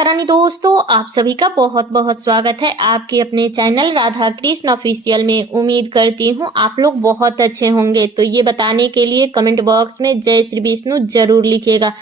माता रानी। दोस्तों, आप सभी का बहुत बहुत स्वागत है आपके अपने चैनल राधा कृष्ण ऑफिशियल में। उम्मीद करती हूँ आप लोग बहुत अच्छे होंगे। तो ये बताने के लिए कमेंट बॉक्स में जय श्री विष्णु जरूर लिखिएगा।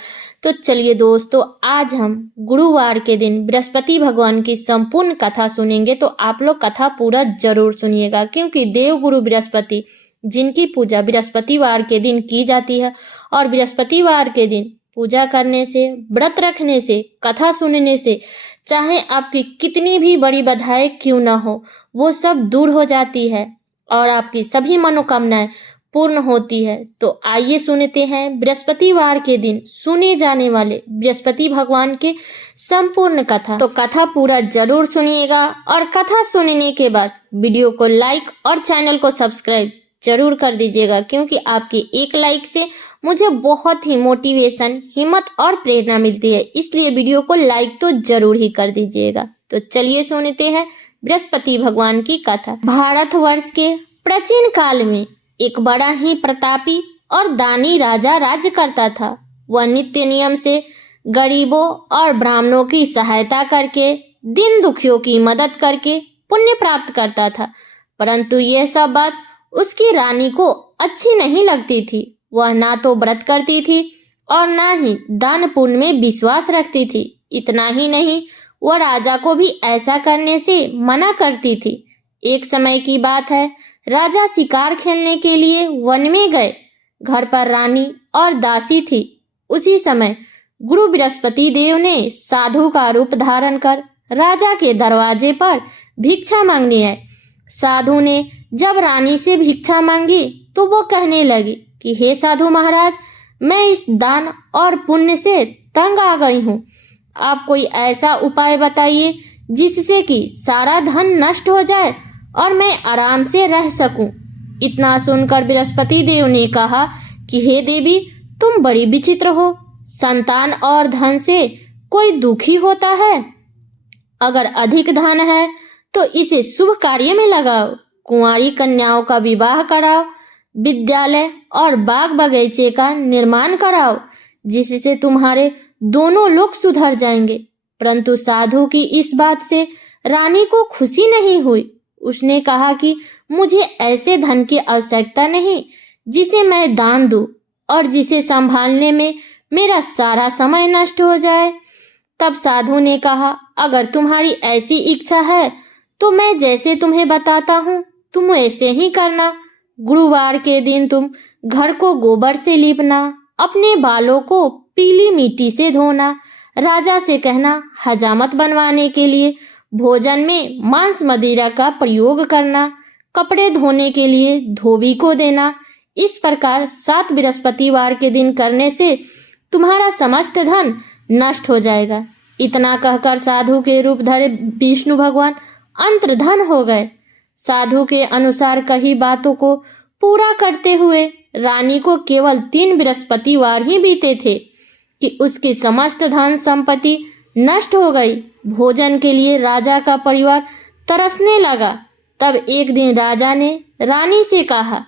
तो चलिए दोस्तों, आज हम गुरुवार के दिन बृहस्पति भगवान की संपूर्ण कथा सुनेंगे। तो आप लोग कथा पूरा जरूर सुनिएगा, क्योंकि देव गुरु बृहस्पति जिनकी पूजा बृहस्पतिवार के दिन की जाती है, और बृहस्पतिवार के दिन पूजा करने से, व्रत रखने से, कथा सुनने से, चाहे आपकी कितनी भी बड़ी बाधाएं क्यों न हो, वो सब दूर हो जाती है और आपकी सभी मनोकामनाएं पूर्ण होती है। तो आइए सुनते हैं बृहस्पतिवार के दिन सुने जाने वाले बृहस्पति भगवान के संपूर्ण कथा। तो कथा पूरा जरूर सुनिएगा, और कथा सुनने के बाद वीडियो को लाइक और चैनल को सब्सक्राइब जरूर कर दीजिएगा, क्योंकि आपकी एक लाइक से मुझे बहुत ही मोटिवेशन, हिम्मत और प्रेरणा मिलती है। इसलिए वीडियो को लाइक तो जरूर ही कर दीजिएगा। तो चलिए सुनते हैं बृहस्पति भगवान की कथा। भारतवर्ष के प्राचीन काल में एक बड़ा ही प्रतापी और दानी राजा राज्य करता था। वह नित्य नियम से गरीबों और ब्राह्मणों की सहायता करके, दीन दुखियों की मदद करके पुण्य प्राप्त करता था। परंतु यह सब बात उसकी रानी को अच्छी नहीं लगती थी। वह ना तो व्रत करती थी और ना ही दान पुण्य में विश्वास रखती थी। इतना ही नहीं, वह राजा को भी ऐसा करने से मना करती थी। एक समय की बात है, राजा शिकार खेलने के लिए वन में गए। घर पर रानी और दासी थी। उसी समय गुरु बृहस्पति देव ने साधु का रूप धारण कर राजा के दरवाजे पर भिक्षा मांगने आए। साधु ने जब रानी से भिक्षा मांगी तो वो कहने लगी कि हे साधु महाराज, मैं इस दान और पुण्य से तंग आ गई हूँ। आप कोई ऐसा उपाय बताइए जिससे कि सारा धन नष्ट हो जाए और मैं आराम से रह सकूं। इतना सुनकर बृहस्पति देव ने कहा कि हे देवी, तुम बड़ी विचित्र हो। संतान और धन से कोई दुखी होता है? अगर अधिक धन है तो इसे शुभ कार्य में लगाओ। कुंवारी कन्याओं का विवाह कराओ, विद्यालय और बाग बगीचे का निर्माण कराओ, जिससे तुम्हारे दोनों लोग सुधर जाएंगे। परंतु साधु की इस बात से रानी को खुशी नहीं हुई। उसने कहा कि मुझे ऐसे धन की आवश्यकता नहीं जिसे मैं दान दूं और जिसे संभालने में मेरा सारा समय नष्ट हो जाए। तब साधु ने कहा, अगर तुम्हारी ऐसी इच्छा है तो मैं जैसे तुम्हें बताता हूँ तुम ऐसे ही करना। गुरुवार के दिन तुम घर को गोबर से लीपना, अपने बालों को पीली मिट्टी से धोना, राजा से कहना हजामत बनवाने के लिए भोजन में मांस मदिरा का प्रयोग करना, कपड़े धोने के लिए धोबी को देना। इस प्रकार 7 बृहस्पतिवार के दिन करने से तुम्हारा समस्त धन नष्ट हो जाएगा। इतना कहकर साधु के रूप धरे विष्णु भगवान अंतर्धान हो गए। साधु के अनुसार कही बातों को पूरा करते हुए रानी को केवल 3 बृहस्पतिवार ही बीते थे कि उसकी समस्त धन संपत्ति नष्ट हो गई। भोजन के लिए राजा का परिवार तरसने लगा। तब एक दिन राजा ने रानी से कहा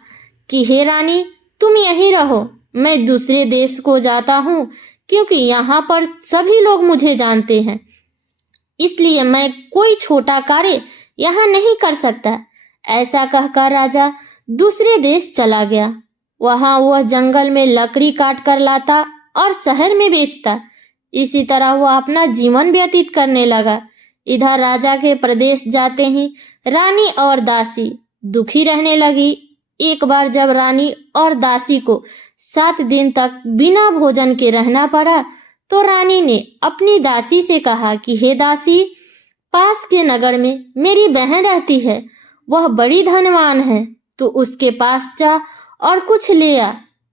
कि हे रानी, तुम यहीं रहो, मैं दूसरे देश को जाता हूँ, क्योंकि यहाँ पर सभी लोग मुझे जानते हैं। इसलिए मैं कोई छोटा कार्य यहाँ नहीं कर सकता। ऐसा कहकर राजा दूसरे देश चला गया। वहां वह जंगल में लकड़ी काट कर लाता और शहर में बेचता। इसी तरह वह अपना जीवन व्यतीत करने लगा। इधर राजा के प्रदेश जाते ही रानी और दासी दुखी रहने लगी। एक बार जब रानी और दासी को 7 दिन तक बिना भोजन के रहना पड़ा, तो रानी ने अपनी दासी से कहा कि हे दासी, पास के नगर में मेरी बहन रहती है, वह बड़ी धनवान है, तो उसके पास जा और कुछ ले आ,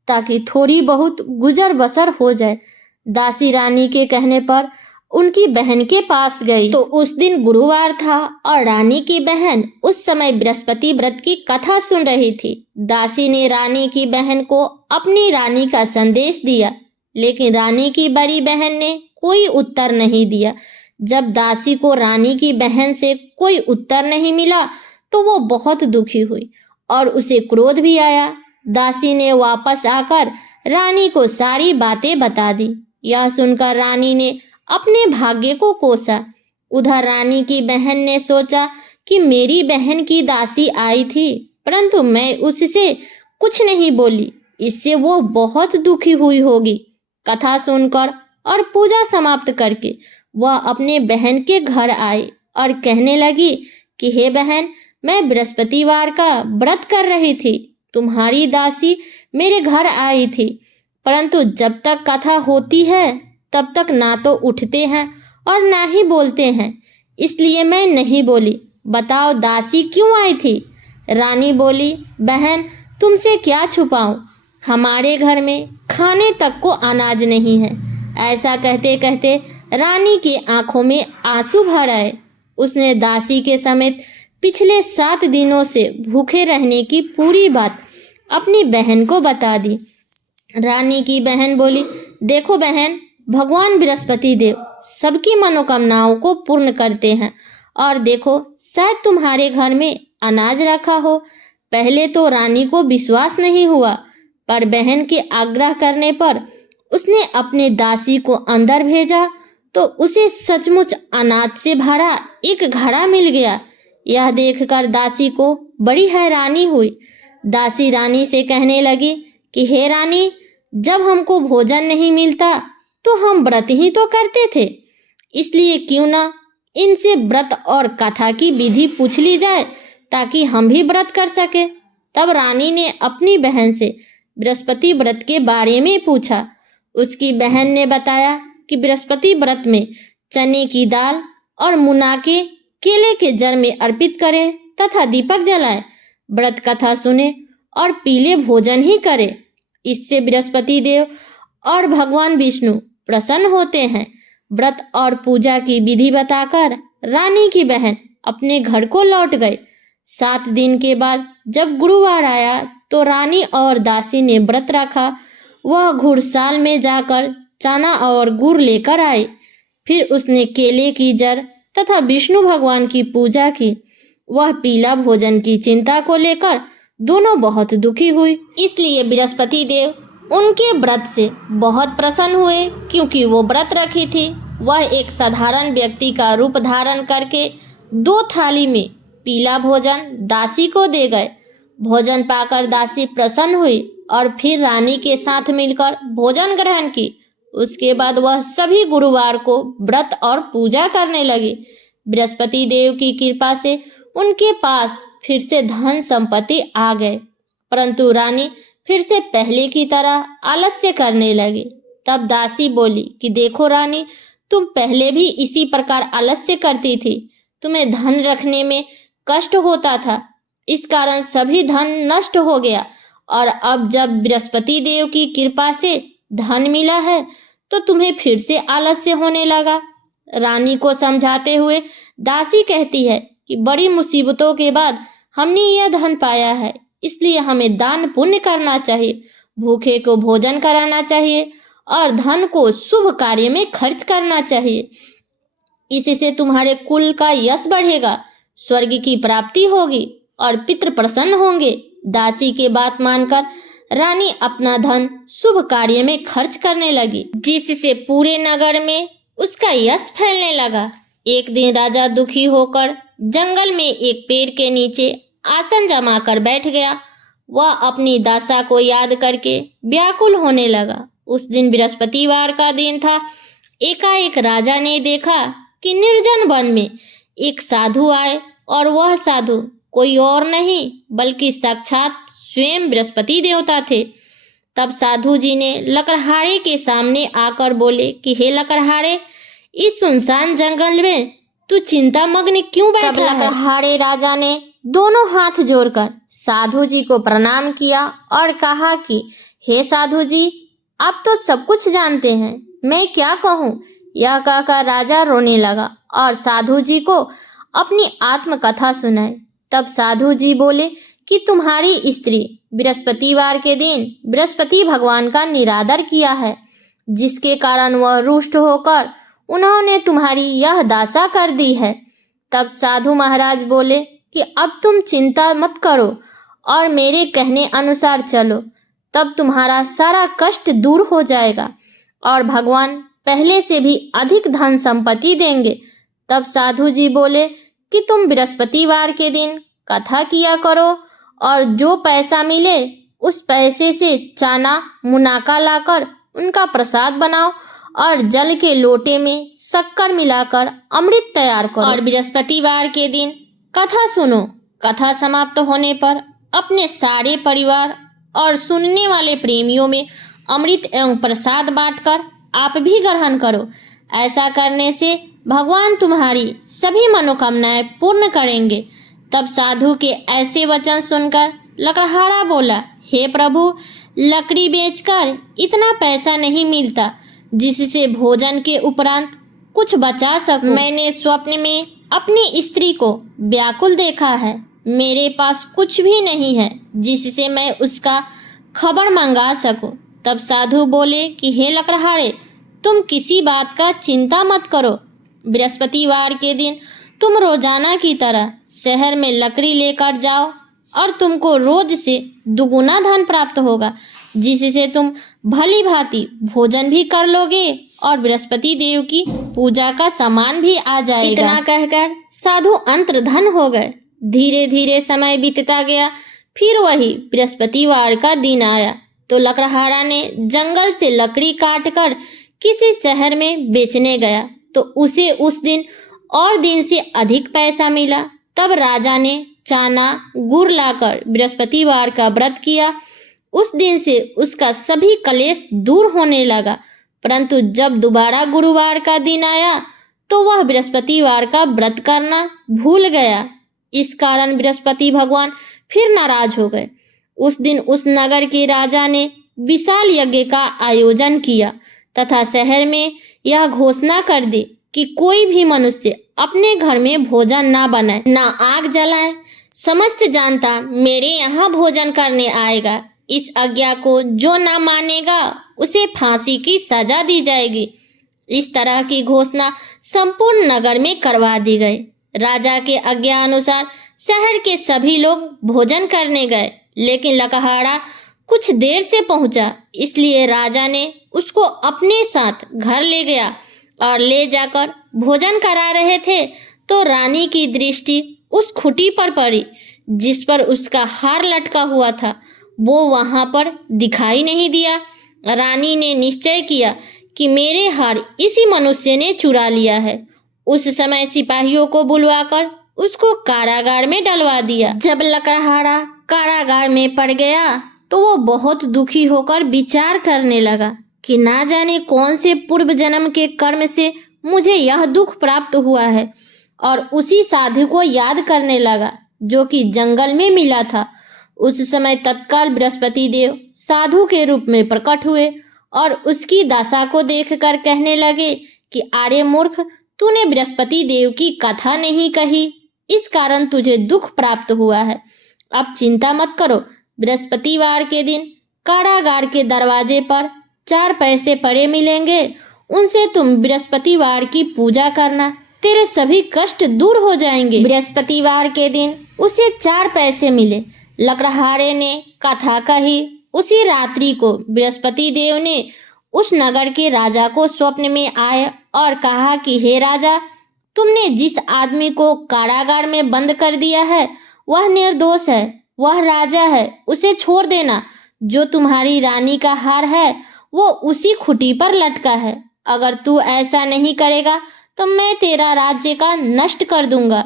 ताकि थोड़ी बहुत गुजर बसर हो जाए। दासी रानी के कहने पर उनकी बहन के पास गई। तो उस दिन गुरुवार था और रानी की बहन उस समय बृहस्पति व्रत की कथा सुन रही थी। दासी ने रानी की बहन को अपनी रानी का संदेश दिया, लेकिन रानी की बड़ी बहन ने कोई उत्तर नहीं दिया। जब दासी को रानी की बहन से कोई उत्तर नहीं मिला तो वो बहुत दुखी हुई और उसे क्रोध भी आया। दासी ने वापस आकर रानी को सारी बातें बता दी। यह सुनकर रानी ने अपने भाग्य को कोसा। उधर रानी की बहन ने सोचा कि मेरी बहन की दासी आई थी, परंतु मैं उससे कुछ नहीं बोली, इससे वो बहुत दुखी हुई होगी। कथा सुनकर और पूजा समाप्त करके वह अपने बहन के घर आई और कहने लगी कि हे बहन, मैं बृहस्पतिवार का व्रत कर रही थी, तुम्हारी दासी मेरे घर आई थी, परंतु जब तक कथा होती है तब तक ना तो उठते हैं और ना ही बोलते हैं, इसलिए मैं नहीं बोली। बताओ दासी क्यों आई थी? रानी बोली, बहन तुमसे क्या छुपाऊं, हमारे घर में खाने तक को अनाज नहीं है। ऐसा कहते कहते रानी की आंखों में आंसू भर आए। उसने दासी के समेत पिछले 7 दिनों से भूखे रहने की पूरी बात अपनी बहन को बता दी। रानी की बहन बोली, देखो बहन, भगवान बृहस्पति देव सबकी मनोकामनाओं को पूर्ण करते हैं, और देखो शायद तुम्हारे घर में अनाज रखा हो। पहले तो रानी को विश्वास नहीं हुआ, पर बहन के आग्रह करने पर उसने अपने दासी को अंदर भेजा तो उसे सचमुच अनाज से भरा एक घड़ा मिल गया। यह देखकर दासी को बड़ी हैरानी हुई। दासी रानी से कहने लगी कि हे रानी, जब हमको भोजन नहीं मिलता तो हम व्रत ही तो करते थे, इसलिए क्यों ना इनसे व्रत और कथा की विधि पूछ ली जाए ताकि हम भी व्रत कर सके। तब रानी ने अपनी बहन से बृहस्पति व्रत के बारे में पूछा। उसकी बहन ने बताया कि बृहस्पति व्रत में चने की दाल और मुनाके केले के जड़ में अर्पित करें तथा दीपक जलाएं, व्रत कथा सुने और पीले भोजन ही करें। इससे बृहस्पति देव और भगवान विष्णु प्रसन्न होते हैं। व्रत और पूजा की विधि बताकर रानी की बहन अपने घर को लौट गए। 7 दिन के बाद जब गुरुवार आया तो रानी और दासी ने व्रत रखा। वह घुड़साल में जाकर चना और गुड़ लेकर आई। फिर उसने केले की जड़ तथा विष्णु भगवान की पूजा की। वह पीला भोजन की चिंता को लेकर दोनों बहुत दुखी हुई, इसलिए बृहस्पति देव उनके व्रत से बहुत प्रसन्न हुए। क्योंकि वो व्रत रखी थी, वह एक साधारण व्यक्ति का रूप धारण करके 2 थाली में पीला भोजन दासी को दे गए। भोजन पाकर दासी प्रसन्न हुई और फिर रानी के साथ मिलकर भोजन ग्रहण की। उसके बाद वह सभी गुरुवार को व्रत और पूजा करने लगी। बृहस्पति देव की कृपा से उनके पास फिर से धन संपत्ति आ गए, परंतु रानी फिर से पहले की तरह आलस्य करने लगी। तब दासी बोली कि देखो रानी, तुम पहले भी इसी प्रकार आलस्य करती थी, तुम्हें धन रखने में कष्ट होता था, इस कारण सभी धन नष्ट हो गया, और अब जब बृहस्पति देव की कृपा से धन मिला है तो तुम्हें फिर से आलस्य होने लगा। रानी को समझाते हुए दासी कहती है कि बड़ी मुसीबतों के बाद हमने यह धन पाया है, इसलिए हमें दान पुण्य करना चाहिए, भूखे को भोजन कराना चाहिए और धन को शुभ कार्य में खर्च करना चाहिए। इससे तुम्हारे कुल का यश बढ़ेगा, स्वर्ग की प्राप्ति होगी और पितृ प्रसन्न होंगे। दासी के बात मानकर रानी अपना धन शुभ कार्य में खर्च करने लगी, जिससे पूरे नगर में उसका यश फैलने लगा। एक दिन राजा दुखी होकर जंगल में एक पेड़ के नीचे आसन जमा कर बैठ गया। वह अपनी दासा को याद करके व्याकुल होने लगा। उस दिन बृहस्पतिवार का दिन था। एकाएक राजा ने देखा कि निर्जन वन में एक साधु आए, और वह साधु कोई और नहीं बल्कि साक्षात स्वयं बृहस्पति देवता थे। तब साधु जी ने लकड़हारे के सामने आकर बोले कि हे लकड़हारे, इस सुनसान जंगल में तू चिंतामग्न क्यों बैठा है? तब लकड़हारे राजा ने दोनों हाथ जोड़कर साधु जी को प्रणाम किया और कहा कि हे साधु जी, आप तो सब कुछ जानते हैं, मैं क्या कहूँ। यह कहकर राजा रोने लगा और साधु जी को अपनी आत्मकथा सुनाई। तब साधु जी बोले कि तुम्हारी स्त्री बृहस्पतिवार के दिन बृहस्पति भगवान का निरादर किया है, जिसके कारण वह रुष्ट होकर उन्होंने तुम्हारी यह दशा कर दी है। तब साधु महाराज बोले कि अब तुम चिंता मत करो और मेरे कहने अनुसार चलो, तब तुम्हारा सारा कष्ट दूर हो जाएगा और भगवान पहले से भी अधिक धन संपत्ति देंगे। तब साधु जी बोले कि तुम बृहस्पतिवार के दिन कथा किया करो और जो पैसा मिले उस पैसे से चाना मुनाका लाकर उनका प्रसाद बनाओ और जल के लोटे में शक्कर मिलाकर अमृत तैयार करो और बृहस्पतिवार के दिन कथा सुनो। कथा समाप्त होने पर अपने सारे परिवार और सुनने वाले प्रेमियों में अमृत एवं प्रसाद बांटकर आप भी ग्रहण करो। ऐसा करने से भगवान तुम्हारी सभी मनोकामनाएं पूर्ण करेंगे। तब साधु के ऐसे वचन सुनकर लकड़हारा बोला, हे प्रभु, लकड़ी बेचकर इतना पैसा नहीं मिलता जिससे भोजन के उपरांत कुछ बचा सकूं। मैंने स्वप्न में अपनी स्त्री को व्याकुल देखा है। मेरे पास कुछ भी नहीं है जिससे मैं उसका खबर मंगा सकूं। तब साधु बोले कि हे लकड़हारे, तुम किसी बात का चिंता मत करो। बृहस्पतिवार के दिन तुम रोजाना की तरह शहर में लकड़ी लेकर जाओ और तुमको रोज से दुगुना धन प्राप्त होगा, जिससे तुम भली भांति भोजन भी कर लोगे और बृहस्पति देव की पूजा का सामान भी आ जाएगा। इतना कहकर साधु अंतर्धन हो गए। धीरे धीरे समय बीतता गया। फिर वही बृहस्पतिवार का दिन आया तो लकड़हारा ने जंगल से लकड़ी काटकर किसी शहर में बेचने गया तो उसे उस दिन और दिन से अधिक पैसा मिला। तब राजा ने चाना गुड़ लाकर बृहस्पतिवार का व्रत किया। उस दिन से उसका सभी कलेश दूर होने लगा। परंतु जब दोबारा गुरुवार का दिन आया तो वह बृहस्पतिवार का व्रत करना भूल गया। इस कारण बृहस्पति भगवान फिर नाराज हो गए। उस दिन उस नगर के राजा ने विशाल यज्ञ का आयोजन किया तथा शहर में यह घोषणा कर दी कि कोई भी मनुष्य अपने घर में भोजन ना बनाए, ना आग जलाए। समस्त जनता मेरे यहाँ भोजन करने आएगा। इस आज्ञा को जो ना मानेगा उसे फांसी की सजा दी जाएगी। इस तरह की घोषणा संपूर्ण नगर में करवा दी गई। राजा के आज्ञा अनुसार शहर के सभी लोग भोजन करने गए, लेकिन लकड़हारा कुछ देर से पहुंचा, इसलिए राजा ने उसको अपने साथ घर ले गया और ले जाकर भोजन करा रहे थे तो रानी की दृष्टि उस खूंटी पर पड़ी जिस पर उसका हार लटका हुआ था। वो वहां पर दिखाई नहीं दिया। रानी ने निश्चय किया कि मेरे हार इसी मनुष्य ने चुरा लिया है। उस समय सिपाहियों को बुलवाकर उसको कारागार में डलवा दिया। जब लकड़हारा कारागार में पड़ गया तो वो बहुत दुखी होकर विचार करने लगा कि ना जाने कौन से पूर्व जन्म के कर्म से मुझे यह दुख प्राप्त हुआ है, और उसी साधु को याद करने लगा जो कि जंगल में मिला था। उस समय तत्काल बृहस्पति देव साधु के रूप में प्रकट हुए और उसकी दशा को देखकर कहने लगे कि आर्य मूर्ख, तूने बृहस्पति देव की कथा नहीं कही, इस कारण तुझे दुख प्राप्त हुआ है। अब चिंता मत करो। बृहस्पतिवार के दिन कारागार के दरवाजे पर 4 पैसे पड़े मिलेंगे, उनसे तुम बृहस्पतिवार की पूजा करना, तेरे सभी कष्ट दूर हो जाएंगे। बृहस्पतिवार के दिन उसे 4 पैसे मिले। लकड़हारे ने कथा कही। उसी रात्रि को बृहस्पति देव ने उस नगर के राजा को स्वप्न में आए और कहा कि हे राजा, तुमने जिस आदमी को कारागार में बंद कर दिया है वह निर्दोष है, वह राजा है, उसे छोड़ देना। जो तुम्हारी रानी का हार है वो उसी खूंटी पर लटका है। अगर तू ऐसा नहीं करेगा तो मैं तेरा राज्य का नष्ट कर दूंगा।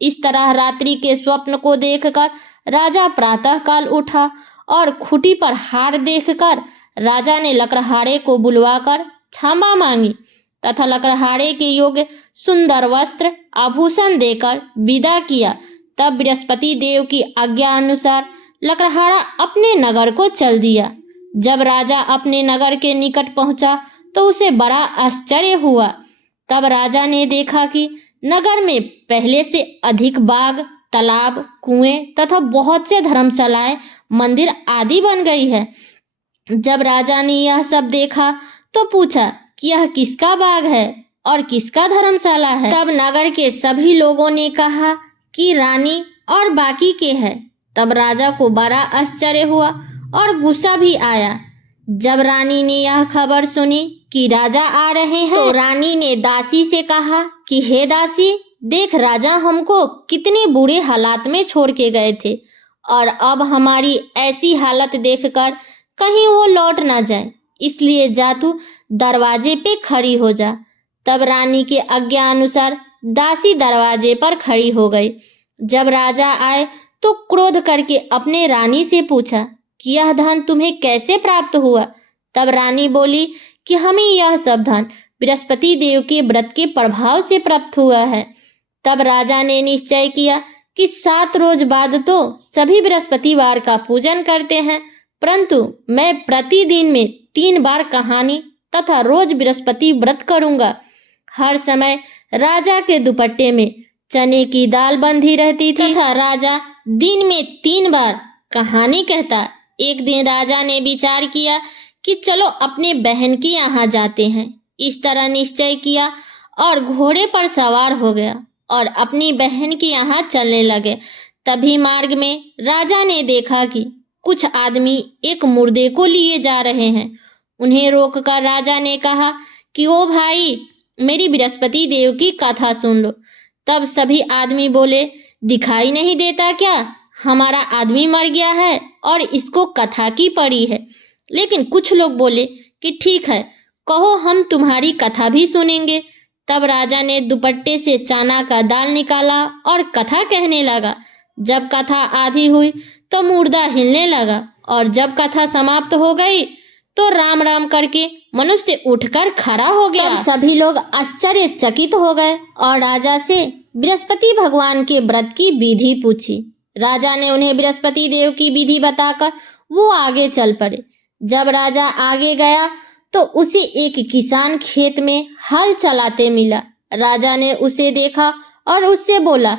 इस तरह रात्रि के स्वप्न को देखकर राजा प्रातः काल उठा और खूंटी पर हार देखकर राजा ने लकड़हारे को बुलवाकर क्षमा मांगी तथा लकड़हारे के योग्य सुंदर वस्त्र आभूषण देकर विदा किया। तब बृहस्पति देव की आज्ञा अनुसार लकड़हारा अपने नगर को चल दिया। जब राजा अपने नगर के निकट पहुंचा तो उसे बड़ा आश्चर्य हुआ। तब राजा ने देखा कि नगर में पहले से अधिक बाग, तालाब, कुएं तथा बहुत से धर्मशालाएं, मंदिर आदि बन गई है। जब राजा ने यह सब देखा तो पूछा कि यह किसका बाग है और किसका धर्मशाला है। तब नगर के सभी लोगों ने कहा कि रानी और बाकी के है। तब राजा को बड़ा आश्चर्य हुआ और गुस्सा भी आया। जब रानी ने यह खबर सुनी कि राजा आ रहे हैं। तो रानी ने दासी से कहा कि हे दासी, देख राजा हमको कितने बुरे हालात में छोड़ के गए थे और अब हमारी ऐसी हालत देखकर कहीं वो लौट ना जाए, इसलिए जा तू दरवाजे पे खड़ी हो जा। तब रानी के आज्ञा अनुसार दासी दरवाजे पर खड़ी हो गई। जब राजा आए तो क्रोध करके अपने रानी से पूछा कि यह धन तुम्हें कैसे प्राप्त हुआ। तब रानी बोली कि हमें यह सब धन बृहस्पति देव के व्रत के प्रभाव से प्राप्त हुआ है। तब राजा ने निश्चय किया कि 7 रोज बाद तो सभी बृहस्पतिवार का पूजन करते हैं, परंतु मैं प्रतिदिन में 3 बार कहानी तथा रोज बृहस्पति व्रत करूंगा। हर समय राजा के दुपट्टे में चने की दाल बंधी रहती थी तथा राजा दिन में 3 बार कहानी कहता। एक दिन राजा ने विचार किया कि चलो अपने बहन के यहाँ जाते हैं। इस तरह निश्चय किया और घोड़े पर सवार हो गया और अपनी बहन के यहाँ चलने लगे। तभी मार्ग में राजा ने देखा कि कुछ आदमी एक मुर्दे को लिए जा रहे हैं। उन्हें रोककर राजा ने कहा कि ओ भाई, मेरी बृहस्पति देव की कथा सुन लो। तब सभी आदमी बोले, दिखाई नहीं देता क्या, हमारा आदमी मर गया है और इसको कथा की पड़ी है। लेकिन कुछ लोग बोले कि ठीक है, कहो हम तुम्हारी कथा भी सुनेंगे। तब राजा ने दुपट्टे से चना का दाल निकाला और कथा कहने लगा। जब कथा आधी हुई तो मुर्दा हिलने लगा और जब कथा समाप्त हो गई तो राम राम करके मनुष्य उठकर खड़ा हो गया। तब सभी लोग आश्चर्यचकित हो गए और राजा से बृहस्पति भगवान के व्रत की विधि पूछी। राजा ने उन्हें बृहस्पति देव की विधि बताकर वो आगे चल पड़े। जब राजा आगे गया तो उसे एक किसान खेत में हल चलाते मिला। राजा ने उसे देखा और उससे बोला,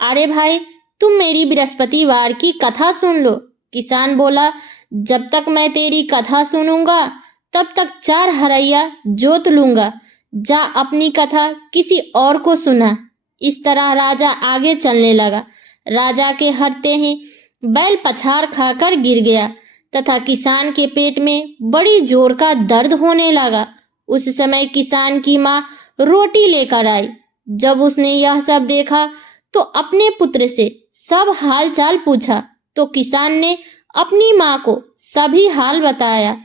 अरे भाई, तुम मेरी बृहस्पतिवार की कथा सुन लो। किसान बोला, जब तक मैं तेरी कथा सुनूंगा तब तक 4 हरैया जोत लूंगा। जा अपनी कथा किसी और को सुना। इस तरह राजा आगे चलने लगा। राजा के हटते ही बैल पछाड़ खाकर गिर गया तथा किसान के पेट में बड़ी जोर का दर्द होने लगा। उस समय किसान की माँ रोटी लेकर आई। जब उसने यह सब देखा तो अपने पुत्र से सब हाल चाल पूछा। तो किसान ने अपनी माँ को सभी हाल बताया।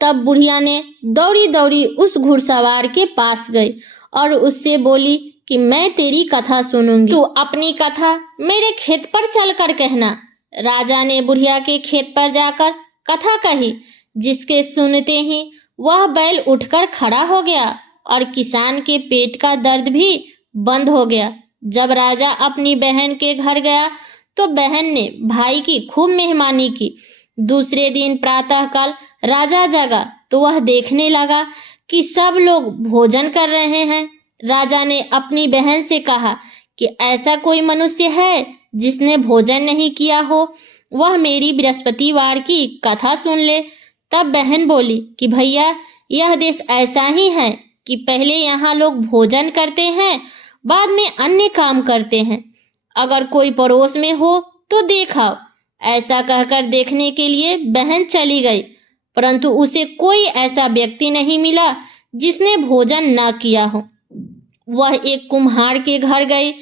तब बुढ़िया ने दौड़ी दौड़ी उस घुड़सवार के पास गई और उससे बोली कि मैं तेरी कथा सुनूंगी, तू अपनी कथा मेरे खेत पर चलकर कहना। राजा ने बुढ़िया के खेत पर जाकर कथा कही, जिसके सुनते ही वह बैल उठकर खड़ा हो गया और किसान के पेट का दर्द भी बंद हो गया। जब राजा अपनी बहन के घर गया तो बहन ने भाई की खूब मेहमानी की। दूसरे दिन प्रातःकाल राजा जागा तो वह देखने लगा कि सब लोग भोजन कर रहे हैं। राजा ने अपनी बहन से कहा कि ऐसा कोई मनुष्य है जिसने भोजन नहीं किया हो, वह मेरी बृहस्पतिवार की कथा सुन ले। तब बहन बोली कि भैया, यह देश ऐसा ही है कि पहले यहाँ लोग भोजन करते हैं, बाद में अन्य काम करते हैं। अगर कोई पड़ोस में हो तो देखाओ। ऐसा कहकर देखने के लिए बहन चली गई, परंतु उसे कोई ऐसा व्यक्ति नहीं मिला जिसने भोजन न किया हो। वह एक कुम्हार के घर गई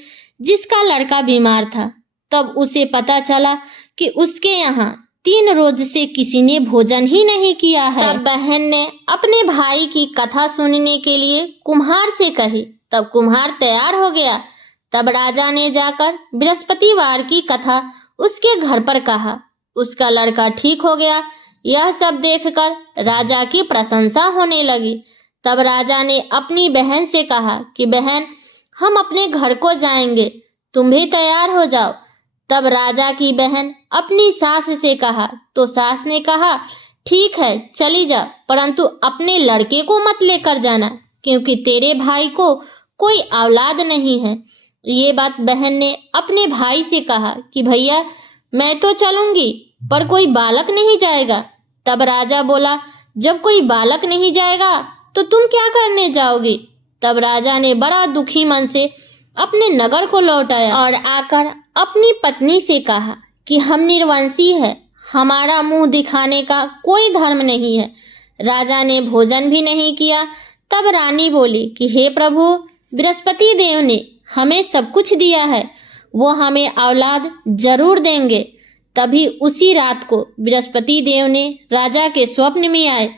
जिसका लड़का बीमार था। तब उसे पता चला कि उसके यहाँ 3 रोज से किसी ने भोजन ही नहीं किया है। तब बहन ने अपने भाई की कथा सुनने के लिए कुम्हार से कही। तब कुम्हार तैयार हो गया। तब राजा ने जाकर बृहस्पतिवार की कथा उसके घर पर कहा। उसका लड़का ठीक हो गया। यह सब देखकर राजा की प्रशंसा होने लगी। तब राजा ने अपनी बहन से कहा कि बहन, हम अपने घर को जाएंगे, तुम भी तैयार हो जाओ। तब राजा की बहन अपनी सास से कहा तो सास ने कहा, ठीक है चली जा, परंतु अपने लड़के को मत लेकर जाना, क्योंकि तेरे भाई को कोई औलाद नहीं है। ये बात बहन ने अपने भाई से कहा कि भैया, मैं तो चलूंगी पर कोई बालक नहीं जाएगा। तब राजा बोला, जब कोई बालक नहीं जाएगा तो तुम क्या करने जाओगी? तब राजा ने बड़ा दुखी मन से अपने नगर को लौट आया और आकर अपनी पत्नी से कहा कि हम निर्वंशी है, हमारा मुंह दिखाने का कोई धर्म नहीं है। राजा ने भोजन भी नहीं किया। तब रानी बोली कि हे प्रभु, बृहस्पति देव ने हमें सब कुछ दिया है, वो हमें औलाद जरूर देंगे। तभी उसी रात को बृहस्पति देव ने राजा के स्वप्न में आए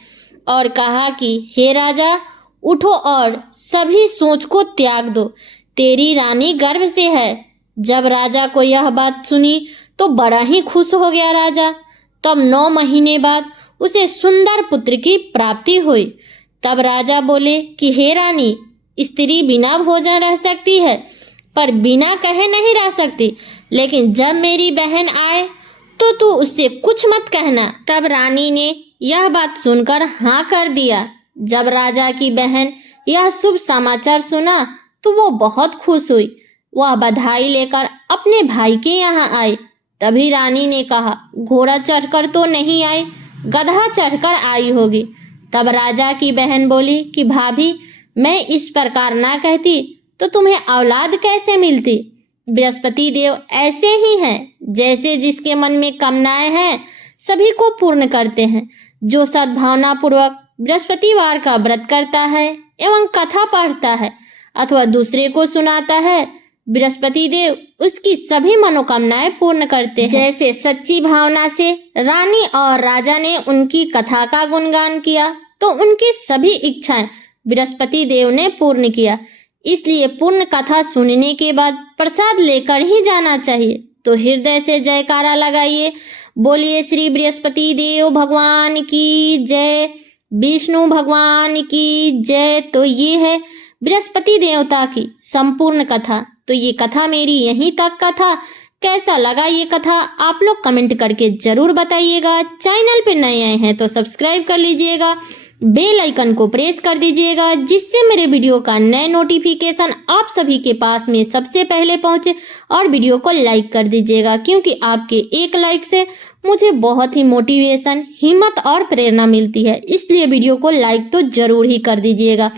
और कहा कि हे राजा, उठो और सभी सोच को त्याग दो, तेरी रानी गर्भ से है। जब राजा को यह बात सुनी तो बड़ा ही खुश हो गया राजा। तब 9 महीने बाद उसे सुंदर पुत्र की प्राप्ति हुई। तब राजा बोले कि हे रानी, स्त्री बिना भोजन रह सकती है, पर बिना कहे नहीं रह सकती, लेकिन जब मेरी बहन आए तो तू उससे कुछ मत कहना। तब रानी ने यह बात सुनकर हाँ कर दिया। जब राजा की बहन यह शुभ समाचार सुना तो वो बहुत खुश हुई। वह बधाई लेकर अपने भाई के यहाँ आई। तभी रानी ने कहा, घोड़ा चढ़कर तो नहीं आई, गधा चढ़कर आई होगी। तब राजा की बहन बोली कि भाभी, मैं इस प्रकार ना कहती तो तुम्हें औलाद कैसे मिलती। बृहस्पति देव ऐसे ही हैं, जैसे जिसके मन में कामनाएं हैं सभी को पूर्ण करते हैं। जो सद्भावना पूर्वक बृहस्पतिवार का व्रत करता है एवं कथा पढ़ता है अथवा दूसरे को सुनाता है, बृहस्पति देव उसकी सभी मनोकामनाएं पूर्ण करते हैं। जैसे सच्ची भावना से रानी और राजा ने उनकी कथा का गुणगान किया तो उनकी सभी इच्छाएं बृहस्पति देव ने पूर्ण किया। इसलिए पूर्ण कथा सुनने के बाद प्रसाद लेकर ही जाना चाहिए। तो हृदय से जयकारा लगाइए, बोलिए श्री बृहस्पति देव भगवान की जय, विष्णु भगवान की जय। तो ये है बृहस्पति देवता की संपूर्ण कथा। तो ये कथा मेरी यहीं तक का था। कैसा लगा ये कथा आप लोग कमेंट करके जरूर बताइएगा। चैनल पे नए आए हैं तो सब्सक्राइब कर लीजिएगा, बेल आइकन को प्रेस कर दीजिएगा, जिससे मेरे वीडियो का नए नोटिफिकेशन आप सभी के पास में सबसे पहले पहुंचे। और वीडियो को लाइक कर दीजिएगा, क्योंकि आपके एक लाइक से मुझे बहुत ही मोटिवेशन, हिम्मत और प्रेरणा मिलती है। इसलिए वीडियो को लाइक तो जरूर ही कर दीजिएगा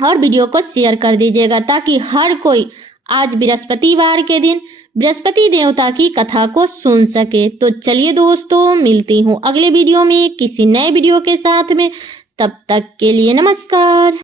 और वीडियो को शेयर कर दीजिएगा, ताकि हर कोई आज बृहस्पतिवार के दिन बृहस्पति देवता की कथा को सुन सके। तो चलिए दोस्तों, मिलती हूँ अगले वीडियो में किसी नए वीडियो के साथ में। तब तक के लिए नमस्कार।